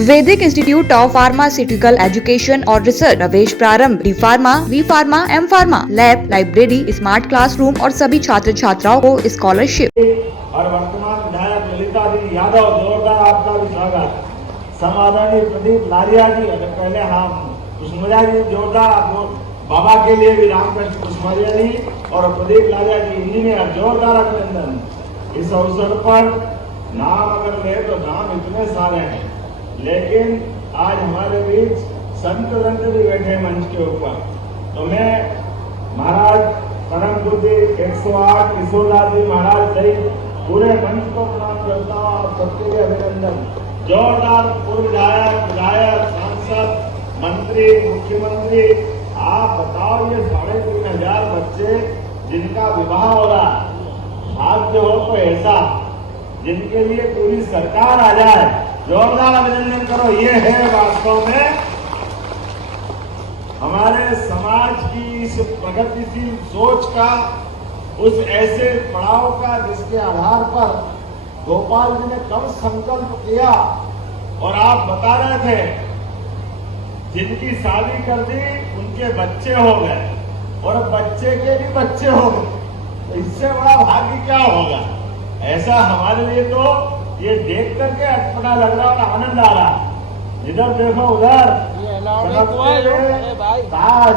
वैदिक institute of pharmaceutical education और research, प्रवेश प्रारंभ, D pharma, B pharma, M pharma, lab, library, smart classroom और सभी छात्र छात्राओं को स्कॉलरशिप। और वर्तमान विधायक ललिता दी यादव, जोरदार आपका भी स्वागत। समाधानी प्रदीप लारिया जी, पहले हम कुसुमरिया जी, जोरदार आपको बाबा के लिए भी रामकृष्ण कुसुमरिया जी और प्रदीप लारिया जी इंजीनियर, जोरदार अभिनंदन। इस अवसर पर नाम अगर ले तो नाम इतने सारे हैं, लेकिन आज हमारे बीच संत रंत भी बैठे मंच के ऊपर। तो मैं महाराज परम पूज्य 108 किशोरलाल जी महाराज सहित पूरे मंच को प्रणाम करता हूँ और सबके लिए अभिनंदन। जोरदार पूर्व विधायक, सांसद, मंत्री, मुख्यमंत्री, आप बताओ ये 3,500 बच्चे जिनका विवाह हो रहा, भाग्य हो तो ऐसा जिनके लिए पूरी सरकार आ जाए, जोरदार अभिनंदन करो। ये है वास्तव में हमारे समाज की इस प्रगतिशील सोच का, उस ऐसे पड़ाव का जिसके आधार पर गोपाल जी ने कब संकल्प किया। और आप बता रहे थे जिनकी शादी कर दी उनके बच्चे हो गए और बच्चे के भी बच्चे हो गए, तो इससे बड़ा भाग्य क्या होगा। ऐसा हमारे लिए तो ये देख करके अटपटा लग रहा और आनंद आ रहा। जिधर देखो उधर ताज,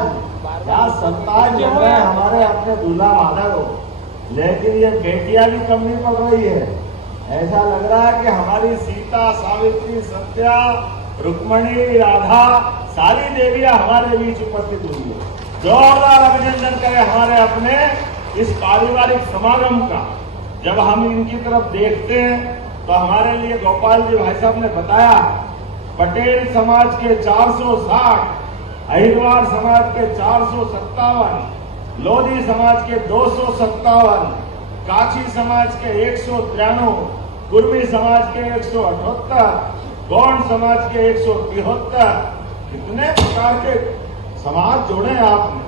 क्या संतान मिल रहे हैं हमारे अपने दूल्हा माधव को, लेकिन ये बेटियां भी कम नहीं पड़ रही है। ऐसा लग रहा है कि हमारी सीता, सावित्री, सत्या, रुक्मणी, राधा, सारी देवियां हमारे बीच उपस्थित हुई है। जोरदार अभिनंदन करें हमारे अपने इस पारिवारिक समागम का। जब हम इनकी तरफ देखते हैं तो हमारे लिए गोपाल जी भाई साहब ने बताया, पटेल समाज के 460, अहिरवार समाज के 457, लोधी समाज के 257, काछी समाज के 193, कुर्मी समाज के 178, गौड़ समाज के 173, कितने प्रकार के समाज जोड़े आपने।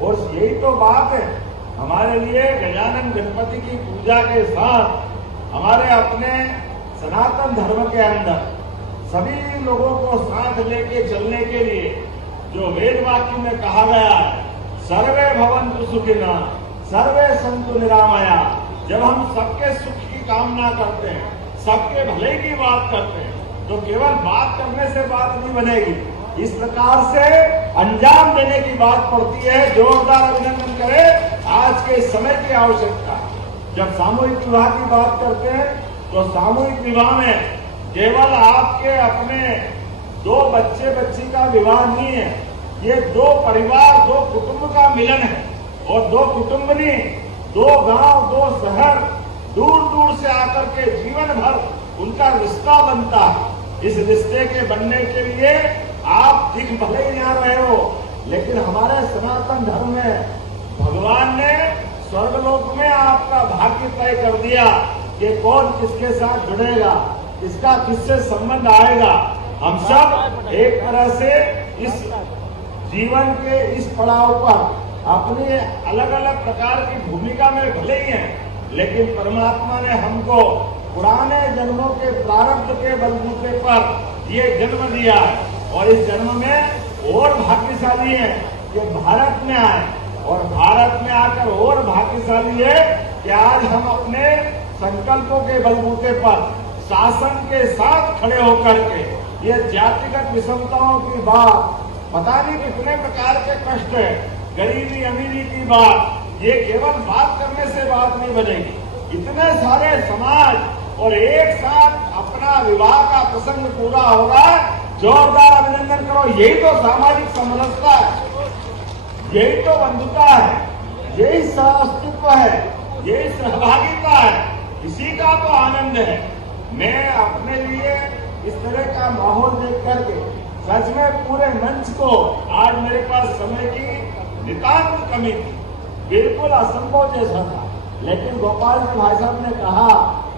और यही तो बात है हमारे लिए। गजानन गणपति की पूजा के साथ हमारे अपने सनातन धर्म के अंदर सभी लोगों को साथ लेके चलने के लिए जो वेद वाक्य में कहा गया है, सर्वे भवन्तु सुखिनः, सर्वे सन्तु निरामया। जब हम सबके सुख की कामना करते हैं, सबके भले की बात करते हैं, तो केवल बात करने से बात नहीं बनेगी, इस प्रकार से अंजाम देने की बात पड़ती है। जोरदार अभिनंदन करें आज के समय की आवश्यकता। जब सामूहिक विवाह की बात करते हैं तो सामूहिक विवाह में केवल आपके अपने 2 बच्चे बच्ची का विवाह नहीं है, ये 2 परिवार, 2 कुटुंब का मिलन है। और 2 कुटुंब नहीं, 2 गांव, 2 शहर दूर दूर से आकर के जीवन भर उनका रिश्ता बनता है। इस रिश्ते के बनने के लिए आप दिख भले ही ना रहे हो, लेकिन हमारे सनातन धर्म में भगवान ने स्वर्गलोक में आपका भाग्य तय कर दिया कि कौन किसके साथ जुड़ेगा, किसका किससे संबंध आएगा। हम सब एक तरह से इस जीवन के इस पड़ाव पर अपनी अलग अलग प्रकार की भूमिका में भले ही हैं, लेकिन परमात्मा ने हमको पुराने जन्मों के प्रारब्ध के बलबूते पर ये जन्म दिया है। और इस जन्म में और भाग्यशाली है कि भारत में आए, और भारत में आकर और भाग्यशाली है कि आज हम अपने संकल्पों के बलबूते पर शासन के साथ खड़े होकर के ये जातिगत विषमताओं की बात, पता नहीं कितने प्रकार के कष्ट है, गरीबी अमीरी की बात, ये केवल बात करने से बात नहीं बनेगी। इतने सारे समाज और एक साथ अपना विवाह का प्रसंग पूरा होगा। जोरदार अभिनंदन करो। यही तो सामाजिक समरसता है, यही तो बंधुता है, यही सहअस्तित्व है, यही सहभागिता है, इसी का तो आनंद है। मैं अपने लिए इस तरह का माहौल देख करके सच में पूरे मंच को, आज मेरे पास समय की नितांत कमी थी, बिल्कुल असंभव जैसा था, लेकिन गोपाल जी भाई साहब ने कहा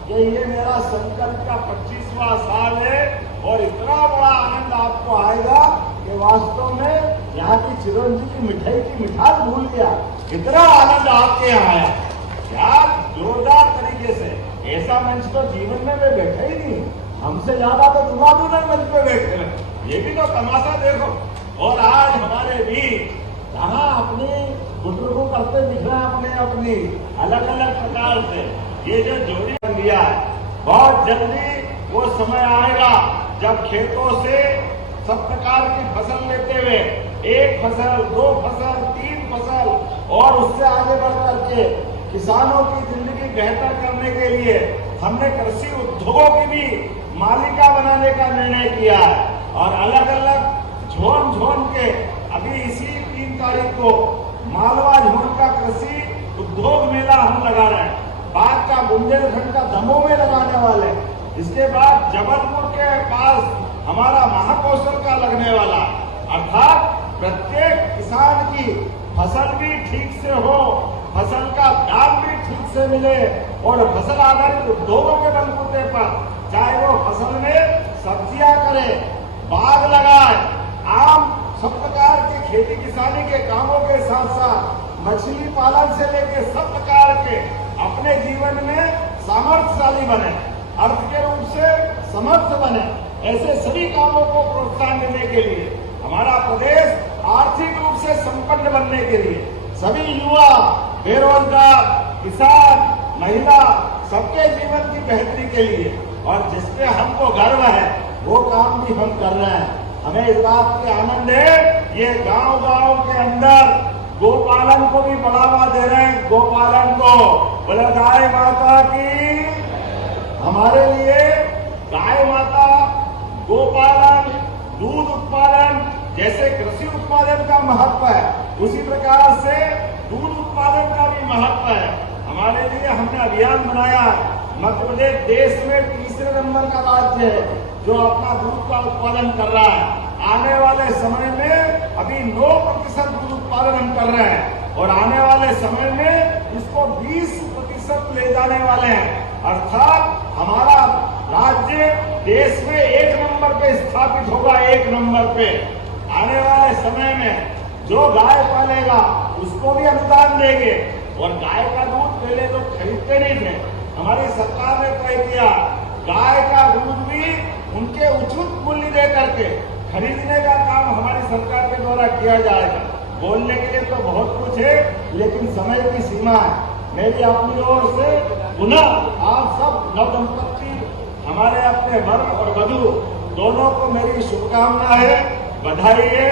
कि ये मेरा संकल्प का 25वां साल है और इतना बड़ा आनंद आपको आएगा कि वास्तव में यहाँ की चिरंजी की मिठाई की मिठास भूल गया, इतना आनंद आपके यहाँ आया। क्या जोरदार तरीके से, ऐसा मंच तो जीवन में मैं बैठा ही नहीं। हमसे ज्यादा तो जुगाड़ू ने मंच पे बैठे हैं। ये भी तो तमाशा देखो। और आज हमारे भी कहाँ अपनी बुजुर्गों करते दिख रहे हैं अपने अपनी अलग अलग प्रकार से। ये जो जोड़ी बन लिया है, बहुत जल्दी वो समय आएगा जब खेतों से सब प्रकार की फसल लेते हुए 1 फसल, 2 फसल, 3 फसल और उससे आगे बढ़ करके किसानों की जिंदगी बेहतर करने के लिए हमने कृषि उद्योगों की भी मालिका बनाने का निर्णय किया है। और अलग अलग झोन के अभी इसी 3 तारीख को मालवा झोन का कृषि उद्योग मेला हम लगा रहे हैं। बाद का बुंदेलखंड का दमोह में लगाने वाले। इसके बाद जबलपुर के पास हमारा महाकौशल का लगने वाला। अर्थात प्रत्येक किसान की फसल भी ठीक से हो, फसल का दाम भी ठीक से मिले और फसल आधारित उद्योगों के बलबूते पर चाहे वो फसल में सब्जियां करे, बाग लगाए, आम सब प्रकार के खेती किसानी के कामों के साथ साथ मछली पालन से लेकर सब प्रकार के अपने जीवन में सामर्थ्यशाली बने, अर्थ के रूप से समर्थ बने। ऐसे सभी कामों को प्रोत्साहन देने के लिए हमारा प्रदेश आर्थिक रूप से संपन्न बनने के लिए सभी युवा, बेरोजगार, किसान, महिला सबके जीवन की बेहतरी के लिए और जिसपे हमको गर्व है वो काम भी हम कर रहे हैं। हमें इस बात के आनंद है ये गांव-गांव के अंदर गोपालन को भी बढ़ावा दे रहे हैं। गोपालन को बोले गाय माता की। हमारे लिए गाय माता, गोपालन, दूध उत्पादन जैसे कृषि उत्पादन का महत्व है, उसी प्रकार से दूध उत्पादन का भी महत्व है। हमारे लिए हमने अभियान बनाया। मध्य प्रदेश देश में तीसरे नंबर का राज्य है जो अपना दूध का उत्पादन कर रहा है। आने वाले समय में अभी 9% दूध उत्पादन हम कर रहे हैं और आने वाले समय में इसको 20% ले जाने वाले हैं। अर्थात हमारा राज्य देश में 1 नंबर पे स्थापित होगा। 1 नंबर पे आने वाले समय में जो गाय पालेगा उसको भी अनुदान देंगे। और गाय का दूध पहले तो खरीदते नहीं थे, हमारी सरकार ने तय किया गाय का दूध भी उनके उचित मूल्य दे करके खरीदने का काम हमारी सरकार के द्वारा किया जाएगा। बोलने के लिए तो बहुत कुछ है लेकिन समय की सीमा है। मेरी अपनी ओर से पुनः आप सब नवदंपति हमारे अपने वर और वधू दोनों को मेरी शुभकामना है, बधाई है।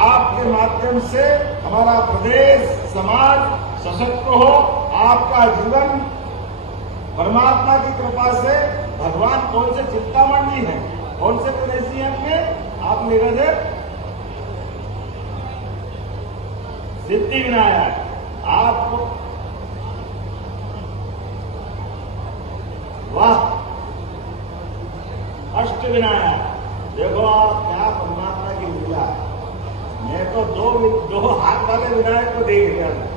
आपके माध्यम से हमारा प्रदेश समाज सशक्त हो, आपका जीवन परमात्मा की कृपा से भगवान कौन से चिंतामण जी हैं, कौन से प्रदेश जी हैं आप निगद सिद्धि विनायक आपको वाह अष्ट विनायक। देखो आप क्या परमात्मा की लीला है। मैं तो दो हाथ वाले विनायक को देख रहा हूं,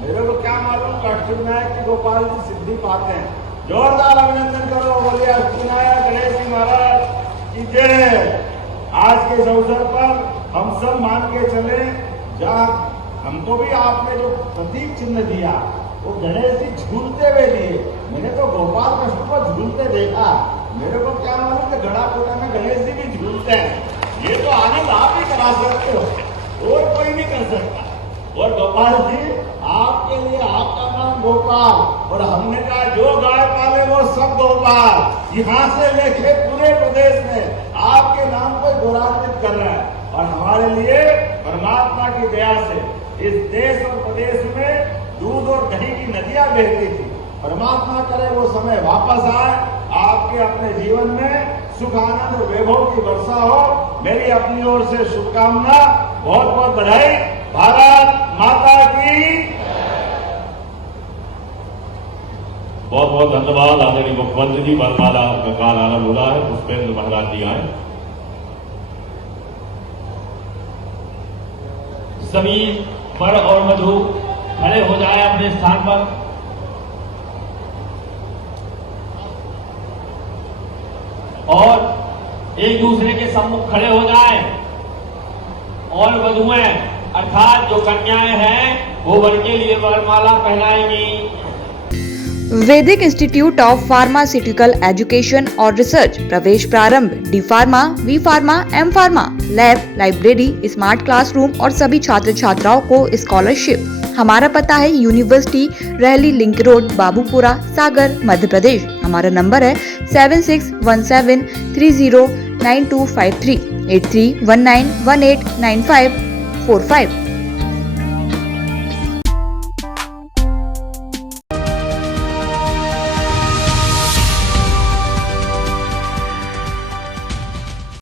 मेरे को क्या मालूम अष्ट विनायक की गोपाल जी सिद्धि पाते हैं। जोरदार अभिनंदन करो, बोलिए अष्ट विनायक गणेश जी महाराज की जय। आज के इस अवसर पर हम सब मान के चले, जहाँ हमको भी आपने जो प्रतीक चिन्ह दिया वो गणेश जी झूलते हुए दिए। मैंने तो गोपाल कृष्ण को झूलते देखा, मेरे को क्या मालूम कि गड़ा कोटा में गणेश जी भी झूलते हैं। ये तो आनंद आप ही करा सकते हो और कोई नहीं कर सकता। और गोपाल जी आपके लिए आपका नाम गोपाल और हमने कहा जो गाय पाले वो सब गोपाल। यहाँ से लेके पूरे प्रदेश में आपके नाम को गौरवान्वित कर रहा है। और हमारे लिए परमात्मा की दया से इस देश और प्रदेश में दूध और दही की नदियां बहती थी। परमात्मा करे वो समय वापस आए, आपके अपने जीवन में सुख आनंद और वैभव की वर्षा हो। मेरी अपनी ओर से शुभकामना, बहुत बहुत बधाई। भारत माता की। बहुत बहुत धन्यवाद आदरणीय मुख्यमंत्री जी। वरमाला का काल आरंभ हो रहा है, पुष्पेंद्र महाराज जी आए। सभी वर और वधू खड़े हो जाए अपने स्थान पर। और एक दूसरे के सम्मुख खड़े हो जाए और वधुएं अर्थात जो कन्याएं हैं वो वर के लिए वरमाला पहनाएंगी। Vedic institute of pharmaceutical education और रिसर्च, प्रवेश प्रारंभ, D pharma, B pharma, M pharma, lab, library, smart classroom और सभी छात्र छात्राओं को स्कॉलरशिप। हमारा पता है यूनिवर्सिटी, रहली लिंक रोड, बाबूपुरा, सागर, मध्य प्रदेश। हमारा नंबर है 7617309253 8319189545।